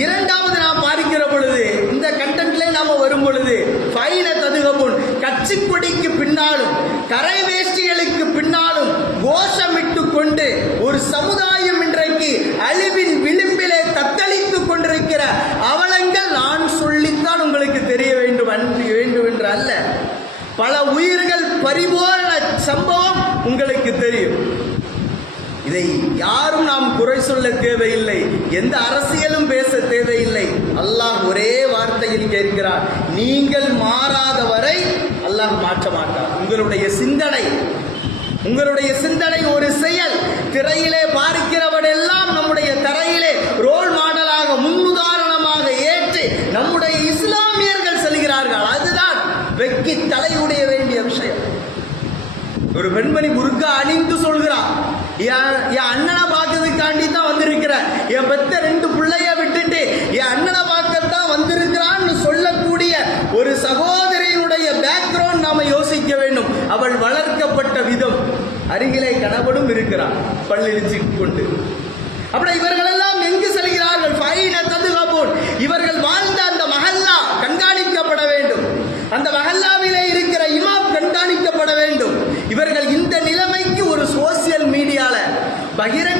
இரண்டாவது நாம் பார்க்கிற பொழுது, இந்த கண்டென்ட்ல நாம வரும் பொழுது, ஃபைன ததுகபுன், கட்சி கொடிக்கு பின்னாலும் கரை வேஷ்டிகளுக்கு பின்னாலும் கோஷமிட்டு கொண்டு ஒரு சமுதாயம் இன்றைக்கு அழிவின் விளிம்பிலே தத்தளித்துக் கொண்டிருக்கிற அவலங்கள் நான் சொல்லித்தான் உங்களுக்கு தெரிய வேண்டும் என்று அல்ல. பல உயிர்கள் பறிபோன சம்பவம் உங்களுக்கு தெரியும். இதை யாரும் நாம் குறை சொல்ல தேவையில்லை, எந்த அரசியலும் பேச தேவையில்லை. அல்லாஹ் ஒரே வார்த்தையில் கேட்கிறார், நீங்கள் மாறாத வரை அல்லாஹ் மாற்ற மாட்டார். உங்களுடைய சிந்தனை ஒரு செயல். திரையிலே பார்க்கிறவனெல்லாம் நம்முடைய தரையிலே ரோல் மாடலாக முன்னுதாரணமாக ஏற்று நம்முடைய இஸ்லாமியர்கள் செல்கிறார்கள். அதுதான் வெக்கி தலையுடைய வேண்டிய விஷயம். ஒரு பெண்மணி புர்கா அணிந்து சொல்கிறான், என் அண்ணனை பார்க்கறதுக்காண்டி தான் வந்திருக்கிற, என் பெத்த 2 பிள்ளைய விட்டுட்டு என் அண்ணனை பார்க்கத்தான் வந்திருக்கிறான்னு சொல்லக்கூடிய ஒரு சகோதரியினுடைய பேக்ரவுண்ட் நாம யோசிக்க வேண்டும். அவள் வளர்க்கப்பட்ட விதம். அருகிலே கணவனும் இருக்கிறான் பல்லிழிச்சு கொண்டு. அப்படி இவர்கள் எல்லாம் எங்கு செல்கிறார்கள்? ஃபைன ததுகபுன். இவர்கள் வாழ்ந்த அந்த மஹல்லா கண்காணிக்கப்பட வேண்டும். அந்த மஹல்லாவிலே இருக்கிற இமாம் கண்காணிக்கப்பட வேண்டும். இவர்கள் இந்த நிலைமைக்கு ஒரு சோசியல் மீடியால பகிரங்க